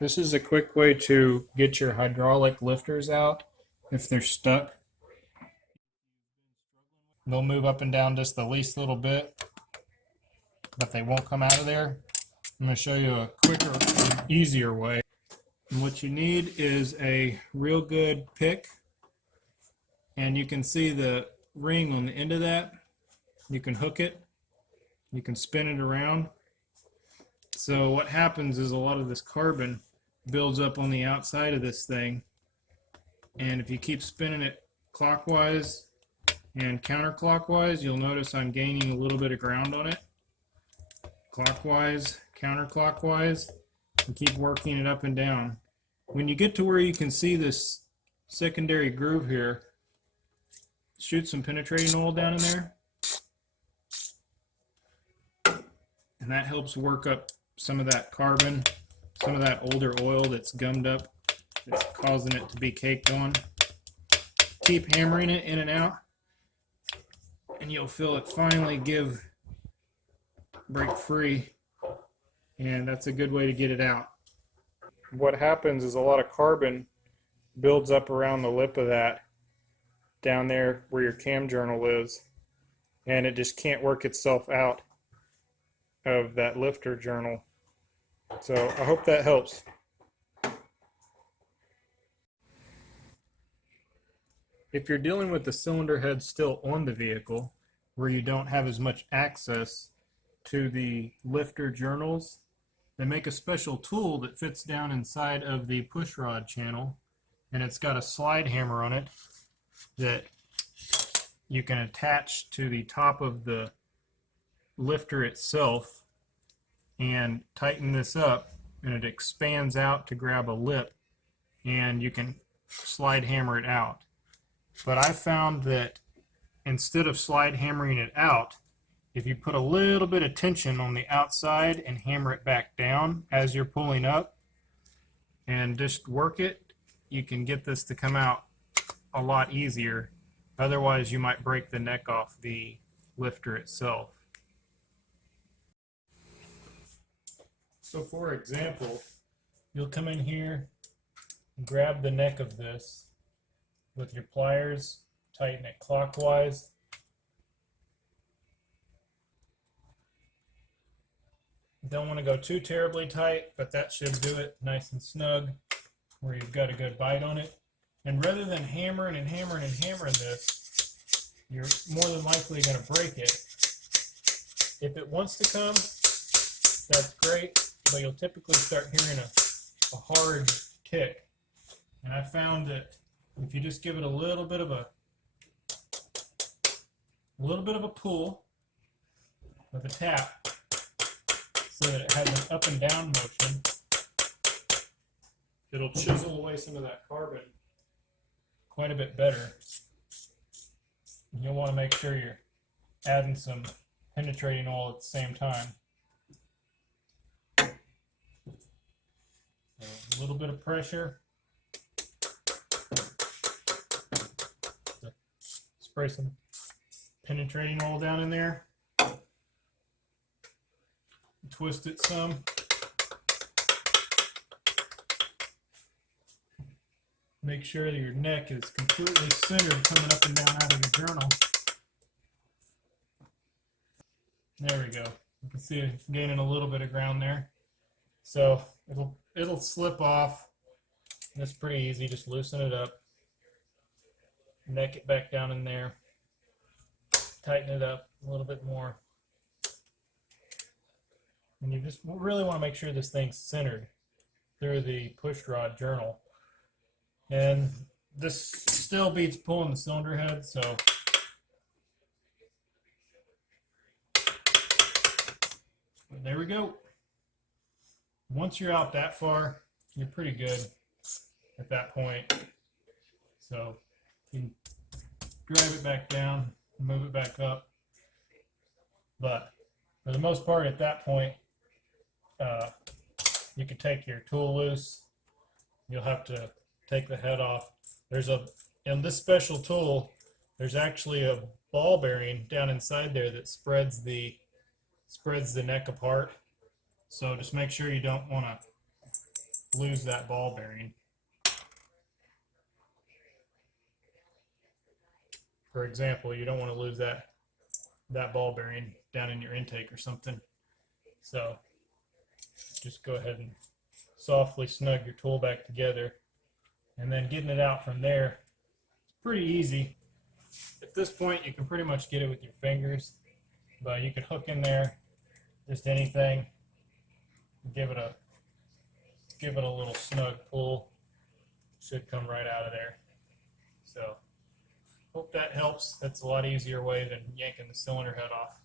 This is a quick way to get your hydraulic lifters out if they're stuck. They'll move up and down just the least little bit, but they won't come out of there. I'm going to show you a quicker and easier way. And what you need is a real good pick, and you can see the ring on the end of that. You can hook it, you can spin it around. So what happens is a lot of this carbon builds up on the outside of this thing, and if you keep spinning it clockwise and counterclockwise, you'll notice I'm gaining a little bit of ground on it. Clockwise, counterclockwise, and keep working it up and down. When you get to where you can see this secondary groove here, shoot some penetrating oil down in there, and that helps work up some of that carbon, some of that older oil that's gummed up, that's causing it to be caked on. Keep hammering it in and out, and you'll feel it finally break free, and that's a good way to get it out. What happens is a lot of carbon builds up around the lip of that, down there where your cam journal is, and it just can't work itself out of that lifter journal. So I hope that helps. If you're dealing with the cylinder head still on the vehicle, where you don't have as much access to the lifter journals, they make a special tool that fits down inside of the push rod channel, and it's got a slide hammer on it that you can attach to the top of the lifter itself and tighten this up, and it expands out to grab a lip, and you can slide hammer it out. But I found that instead of slide hammering it out, if you put a little bit of tension on the outside and hammer it back down as you're pulling up and just work it, you can get this to come out a lot easier. Otherwise, you might break the neck off the lifter itself. So for example, you'll come in here, grab the neck of this with your pliers, tighten it clockwise. Don't want to go too terribly tight, but that should do it nice and snug where you've got a good bite on it. And rather than hammering and hammering and hammering this, you're more than likely going to break it. If it wants to come, that's great, but you'll typically start hearing a hard tick. And I found that if you just give it a little bit of a pull with a tap, so that it has an up and down motion, it'll chisel away some of that carbon quite a bit better. And you'll want to make sure you're adding some penetrating oil at the same time. So a little bit of pressure. Spray some penetrating oil down in there. Twist it some. Make sure that your neck is completely centered coming up and down out of your journal. There we go. You can see it's gaining a little bit of ground there. So it'll slip off. That's pretty easy. Just loosen it up. Neck it back down in there. Tighten it up a little bit more. And you just really want to make sure this thing's centered through the push rod journal. And this still beats pulling the cylinder head, so there we go. Once you're out that far, you're pretty good at that point. So you can drive it back down, move it back up. But for the most part at that point, you can take your tool loose. You'll have to take the head off. In this special tool, there's actually a ball bearing down inside there that spreads the neck apart. So just make sure you don't want to lose that ball bearing. For example, you don't want to lose that ball bearing down in your intake or something. So just go ahead and softly snug your tool back together, and then getting it out from there is pretty easy. At this point, you can pretty much get it with your fingers, but you could hook in there just anything, give it a little snug pull. Should come right out of there. So hope that helps. That's a lot easier way than yanking the cylinder head off.